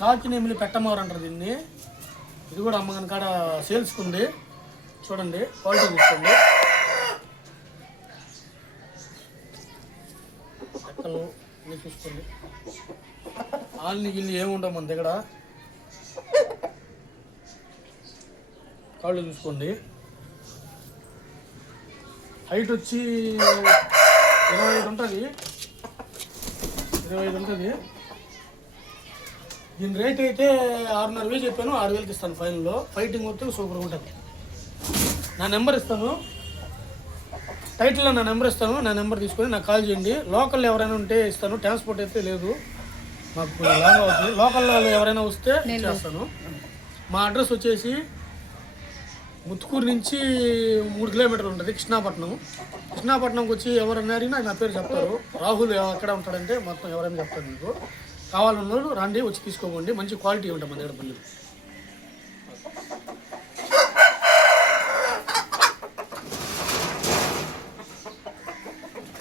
కాకినేమిలి పెట్టమోరు అంటారు దీన్ని. ఇది కూడా అమ్మగారి కాడ సేల్స్కి ఉంది. చూడండి క్వాలిటీ చూసుకోండి. ఎక్కలు అన్నీ చూసుకోండి. ఆల్ని గిల్లి ఏముండవు మన దగ్గర. కాళ్ళు చూసుకోండి. హైట్ వచ్చి 25 ఉంటుంది. 25 ఉంటుంది. దీని రేట్ అయితే 6,500 చెప్పాను. 6,000కి ఇస్తాను ఫైనల్లో. ఫైటింగ్ వస్తే సూపర్గా ఉంటుంది. నా నెంబర్ ఇస్తాను, టైటిల్లో నా నెంబర్ ఇస్తాను. నా నెంబర్ తీసుకొని నాకు కాల్ చేయండి. లోకల్ ఎవరైనా ఉంటే ఇస్తాను. ట్రాన్స్పోర్ట్ అయితే లేదు, మాకు లాంగ్ అవుతుంది. లోకల్లో ఎవరైనా వస్తే చేస్తాను. మా అడ్రస్ వచ్చేసి ముత్తుకూరు నుంచి 3 కిలోమీటర్లు ఉంటుంది కృష్ణాపట్నం. కృష్ణాపట్నంకి వచ్చి ఎవరైనా అడిగినా నా పేరు చెప్తారు. రాహుల్ ఎక్కడ ఉంటాడంటే మొత్తం ఎవరైనా చెప్తారు. మీకు కావాలన్నారు రండి, వచ్చి తీసుకోకండి. మంచి క్వాలిటీ ఉంటుంది మన దగ్గర పళ్ళు.